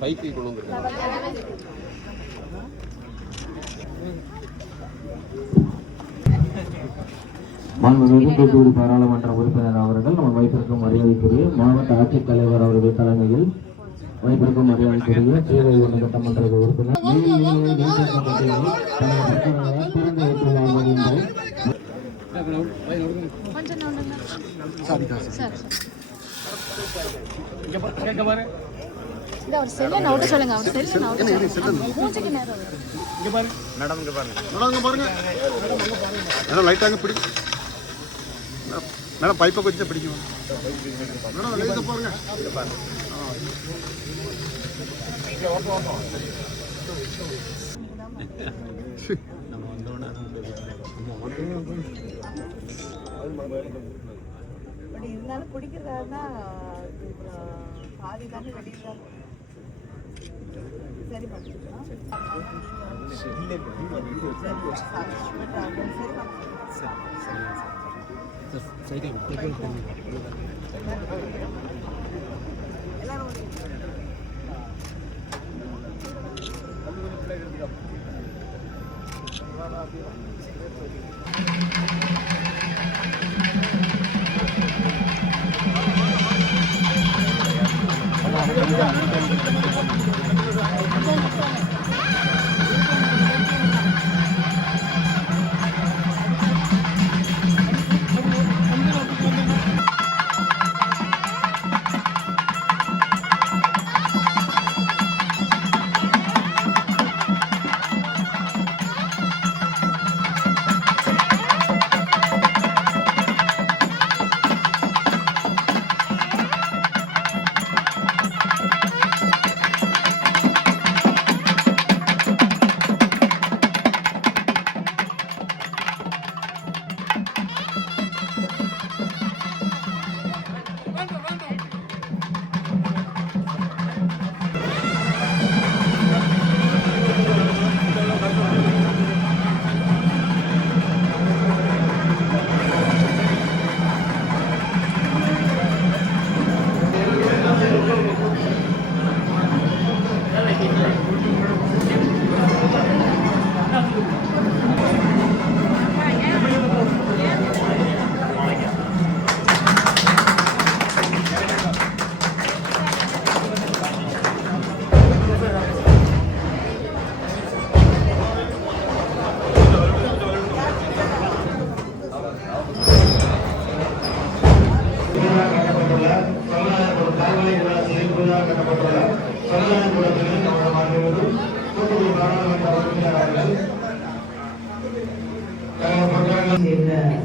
Cycle கொண்டு வந்துருக்காங்க. மாண்புமிகு தூத்துக்குடி பாராளுமன்ற உறுப்பினர் அவர்கள் நம்ம வைப்பிற்கும் மரியாதைக்குரிய மாவட்ட ஆட்சித்தலைவர் அவர்கள் தலைமையில் வைப்பிற்கும் மரியாதைக்குரிய சீரழிவு சட்டமன்ற உறுப்பினர் மேடம் பைப்பை கொஞ்சம் பிடிக்கும் மேடம் லேசாக பாருங்க. இருந்தாலும் குடிக்கிறதா பாதி தானே வெளியில சரி பண்ணிக்கலாம்.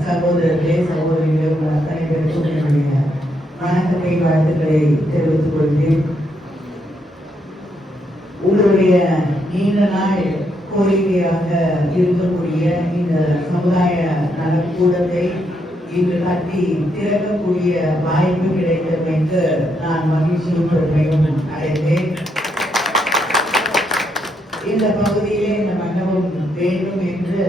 சகோதரர்களே சகோதரிகளே உங்கள் அத்தனை பேருக்கும் என்னுடைய வணக்கத்தை வாழ்த்துக்களை தெரிவித்துக் கொள்கிறேன். உங்களுடைய நீண்ட நாள் கோரிக்கையாக இருக்கக்கூடிய இந்த சமுதாய நலக்கூடத்தை இன்று கட்டி திறக்கக்கூடிய வாய்ப்பு கிடைத்தமைக்கு நான் மகிழ்ச்சியும் பெருமையும் அடைந்தேன். இந்த பகுதியிலே இந்த மண்டபம் வேண்டும் என்று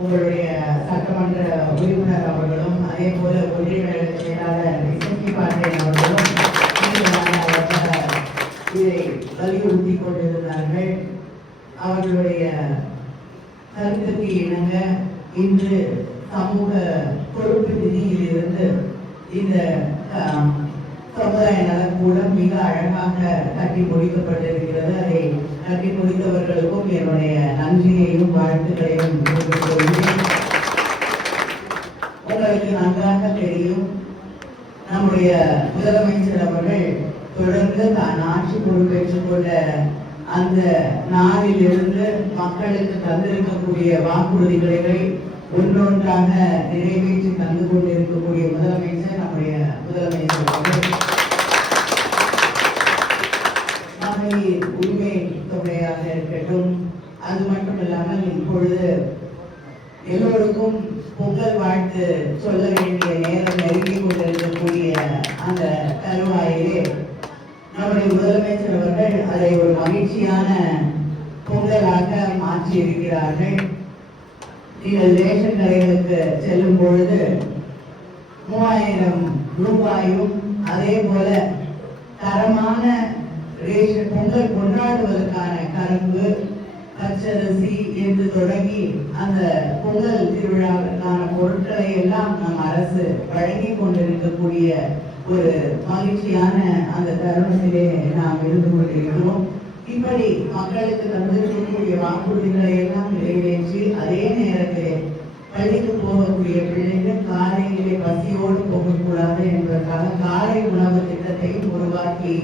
உங்களுடைய சட்டமன்ற உறுப்பினர் அவர்களும் அதே போல ஒன்றிய செயலாளர் இசக்கி பாண்டியன் அவர்களும் இதை வலியுறுத்தி கொண்டிருந்தார்கள். அவர்களுடைய கருத்துக்கு இணங்க இன்று சமூக பொறுப்பு நிதியில் இருந்து இந்த சமுதாய நலக்கூடம் மிக அழகாக கட்டி முடிக்கப்பட்டிருக்கிறது. அதை கட்டி முடித்தவர்களுக்கும் என்னுடைய நன்றியையும் வாழ்த்துக்களையும் உங்களுக்கு நன்றாக தெரியும், நம்முடைய முதலமைச்சர் அவர்கள் தொடர்ந்து தான் ஆட்சி பொறுப்பேற்றுக் கொண்ட அந்த நாளிலிருந்து மக்களுக்கு தந்திருக்கக்கூடிய வாக்குறுதிகளை ஒன்றொன்றாக நிறைவேற்றி தந்து கொண்டிருக்கக்கூடிய முதலமைச்சர் நம்முடைய முதலமைச்சர் அவர்கள். மகளிர் உரிமை தொகையாக இருக்கட்டும், அது மட்டும் இல்லாமல் இப்பொழுது எல்லோருக்கும் பொங்கல் வாழ்த்து சொல்ல வேண்டிய நேரம் நெருங்கிக் கொண்டிருக்கக்கூடிய அந்த தருவாயிலே நம்முடைய முதலமைச்சர் அவர்கள் அதை ஒரு மகிழ்ச்சியான பொங்கலாக மாற்றி இருக்கிறார்கள். நீங்கள் ரேஷன் கடைகளுக்கு செல்லும் பொழுது 3000 ரூபாயும் அதே போல தரமான ரேஷன் பொங்கல் கொண்டாடுவதற்கான கரும்பு பச்சரிசி என்று தொடங்கி அந்த பொங்கல் திருவிழாவிற்கான பொருட்களை எல்லாம் நம் அரசு வழங்கி கொண்டிருக்கக்கூடிய ஒரு மகிழ்ச்சியான அந்த தருணத்திலே நாம் இருந்து கொண்டிருக்கிறோம். இப்படி மக்களுக்கு தந்திருக்கக்கூடிய வாக்குறுதிகளை எல்லாம் நிறைவேற்றி அதே நேரத்திலே பள்ளிக்கு போகக்கூடிய பிள்ளைகள் காலையிலே பசியோடு போகக்கூடாது என்பதற்காக காலை உணவு திட்டத்தையும் உருவாக்கி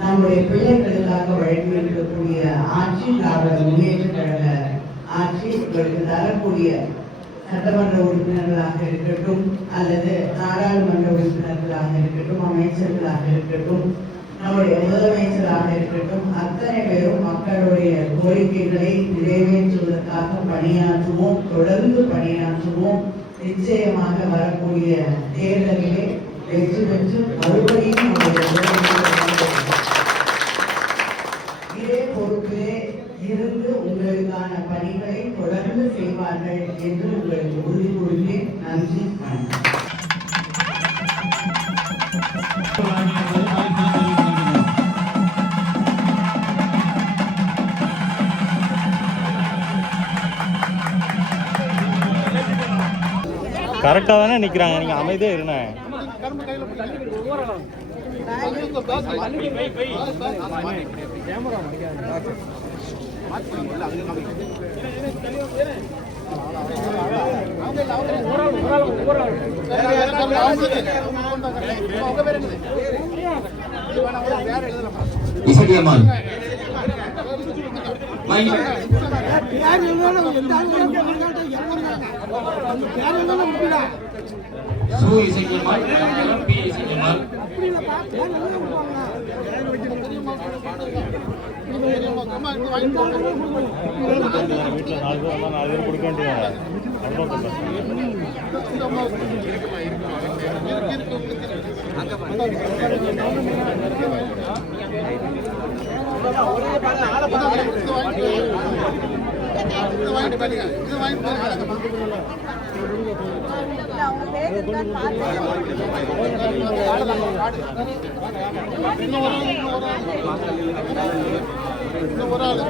நம்முடைய பிள்ளைகளுக்காக வழங்கி இருக்கக்கூடிய ஆட்சி திராவிட முன்னேற்ற கழக ஆட்சி உங்களுக்கு தரக்கூடிய சட்டமன்ற உறுப்பினர்களாக இருக்கட்டும் அல்லது நாடாளுமன்ற உறுப்பினர்களாக இருக்கட்டும் அமைச்சர்களாக இருக்கட்டும் நம்முடைய முதலமைச்சராக இருக்கட்டும் அத்தனை பேரும் மக்களுடைய கோரிக்கைகளை நிறைவேற்றுவதற்காக பணியாற்றுவோம், தொடர்ந்து பணியாற்றுவோம். நிச்சயமாக வரக்கூடிய தேர்தலிலே வெற்றி பெற்று மறுபடியும் இதே பொறுப்பிலே இருந்து உங்களுக்கான பணிகளை தொடர்ந்து செய்வார்கள் என்று உங்களுக்கு உறுதி கூறுகிறேன். நன்றி, வணக்கம். கரெக்டாக தானே நிற்கிறாங்க, நீங்கள் அமைதியாக இருங்க. இசையம்மாள் சு இசையம்மாள் பி இசையம்மாள் வீட்டில் 4 பேர் கொடுக்க வேண்டியது. ஒரு ஆள்